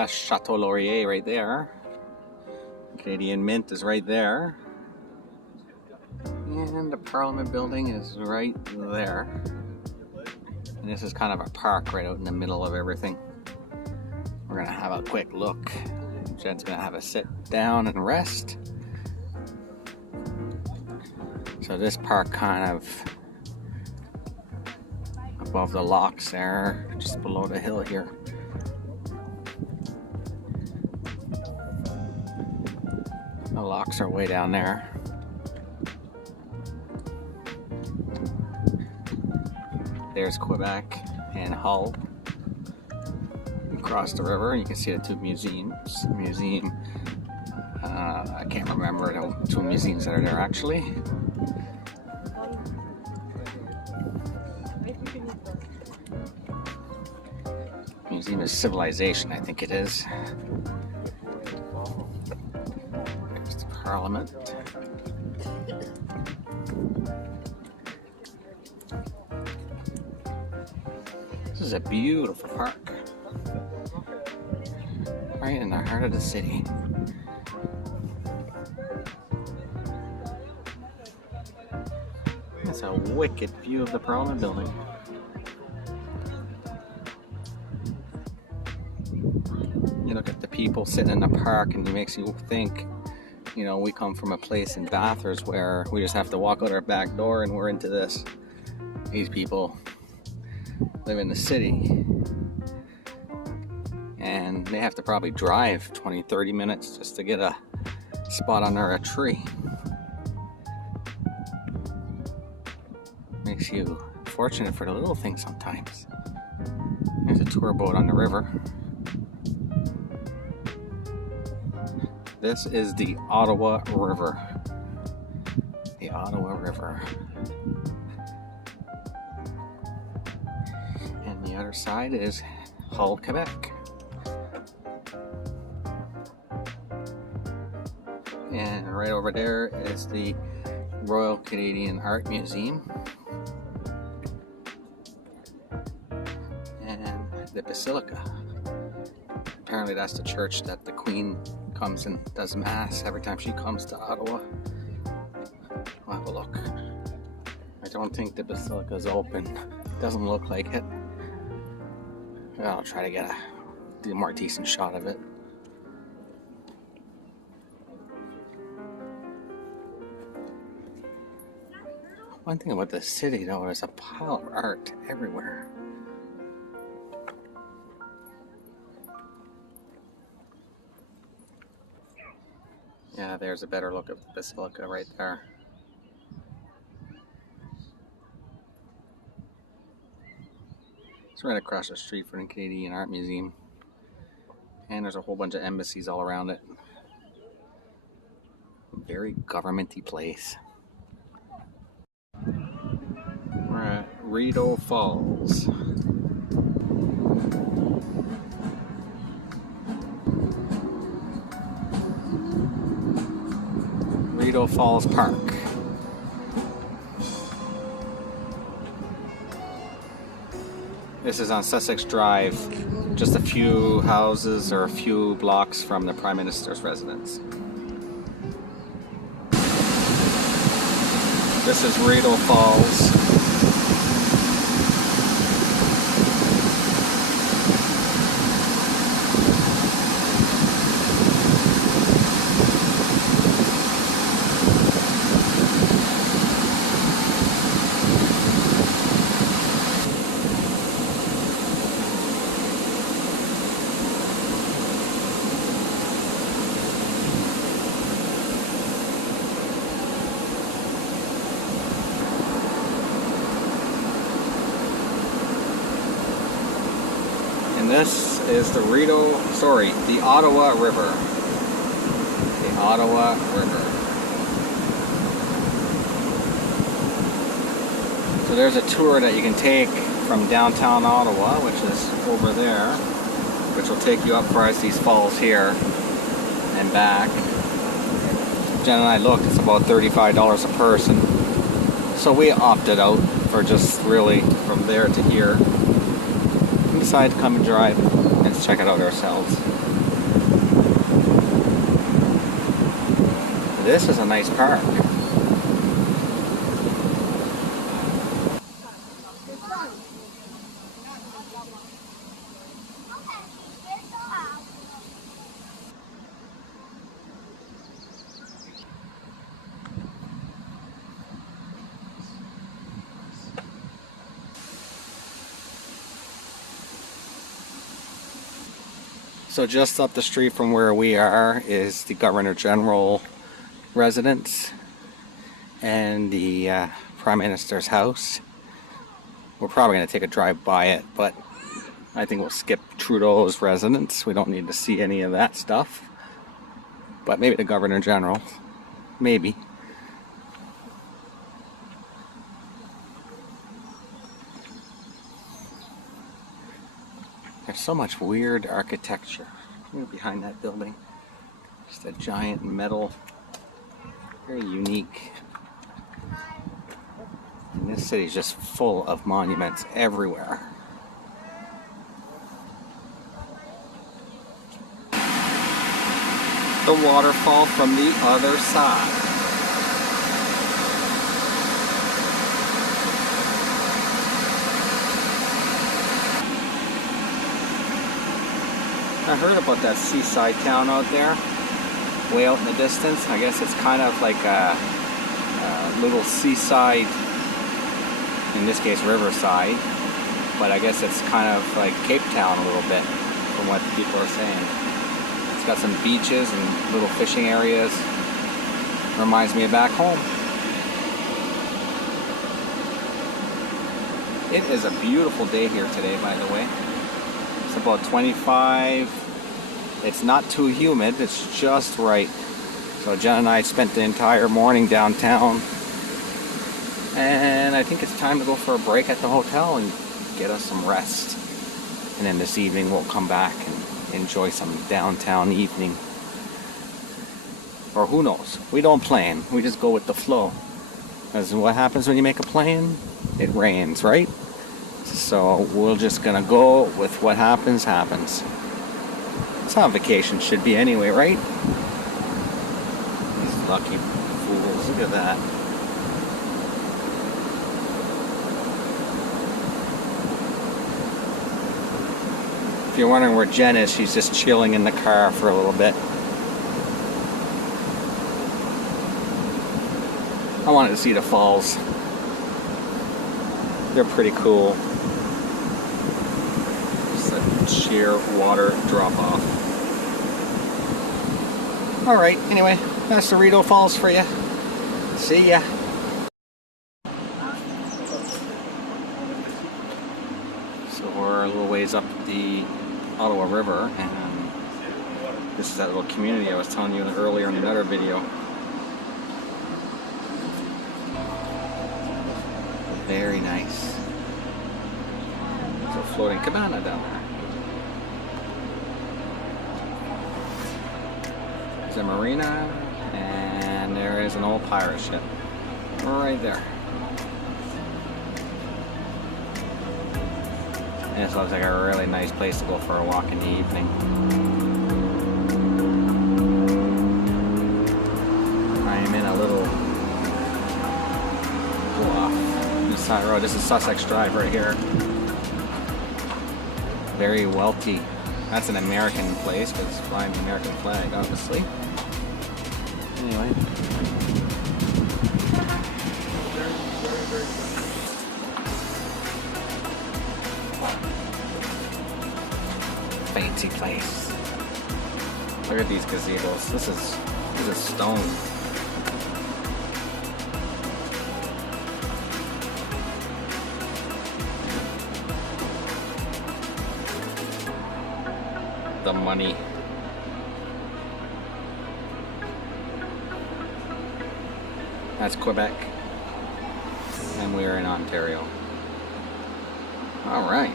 That's Chateau Laurier right there. Canadian Mint is right there. And the Parliament building is right there. And this is kind of a park right out in the middle of everything. We're gonna have a quick look. Jed's gonna have a sit down and rest. So this park kind of above the locks there, just below the hill here. The locks are way down there. There's Quebec and Hull across the river. You can see the two museums. I can't remember the two museums that are there actually. Museum of Civilization, I think it is. There's the Parliament. This is a beautiful park. Right in the heart of the city. That's a wicked view of the Parliament building. You look at the people sitting in the park and it makes you think, you know, we come from a place in Bathurst where we just have to walk out our back door and we're into this. These people live in the city and they have to probably drive 20-30 minutes just to get a spot under a tree. Makes you fortunate for the little things sometimes. There's a tour boat on the river. This is the Ottawa River. The Ottawa River. And the other side is Hull, Quebec. And right over there is the Royal Canadian Art Museum. And the Basilica. Apparently that's the church that the Queen comes and does mass every time she comes to Ottawa. We'll have a look. I don't think the Basilica is open. It doesn't look like it. I'll try to get a more decent shot of it. One thing about the city though is a pile of art everywhere. Yeah, there's a better look of the Basilica right there. It's right across the street from the Canadian Art Museum. And there's a whole bunch of embassies all around it. Very governmenty place. We're at Rideau Falls. Rideau Falls Park. This is on Sussex Drive, just a few houses or a few blocks from the Prime Minister's residence. This is Rideau Falls. And this is the the Ottawa River. The Ottawa River. So there's a tour that you can take from downtown Ottawa, which is over there, which will take you up past these falls here and back. Jen and I looked, it's about $35 a person. So we opted out for just really from there to here. We decided to come and drive and check it out ourselves. This is a nice park. So just up the street from where we are is the Governor General residence and the Prime Minister's house. We're probably going to take a drive by it, but I think we'll skip Trudeau's residence. We don't need to see any of that stuff. But maybe the Governor General. Maybe. There's so much weird architecture behind that building. Just a giant metal, very unique. And this city is just full of monuments everywhere. The waterfall from the other side. I heard about that seaside town out there, way out in the distance. I guess it's kind of like a little seaside, in this case riverside, but I guess it's kind of like Cape Town a little bit, from what people are saying. It's got some beaches and little fishing areas. Reminds me of back home. It is a beautiful day here today, by the way. It's about 25. It's not too humid, it's just right. So Jen and I spent the entire morning downtown. And I think it's time to go for a break at the hotel and get us some rest. And then this evening we'll come back and enjoy some downtown evening. Or who knows? We don't plan, we just go with the flow. Because what happens when you make a plan? It rains, right? So we're just gonna go with what happens, happens. That's how vacation should be anyway, right? These lucky fools, look at that. If you're wondering where Jen is, she's just chilling in the car for a little bit. I wanted to see the falls. They're pretty cool. Just a sheer water drop off. Alright, anyway, that's Cerrito Falls for you. See ya. So we're a little ways up the Ottawa River, and this is that little community I was telling you earlier in another video. Very nice. There's a floating cabana down there. There's a marina, and there is an old pirate ship right there. And this looks like a really nice place to go for a walk in the evening. I am in a little off this side road. This is Sussex Drive right here. Very wealthy. That's an American place because it's flying the American flag, obviously. Anyway. Fancy place. Look at these gazebos. This is stone. The money. That's Quebec. And we're in Ontario. All right.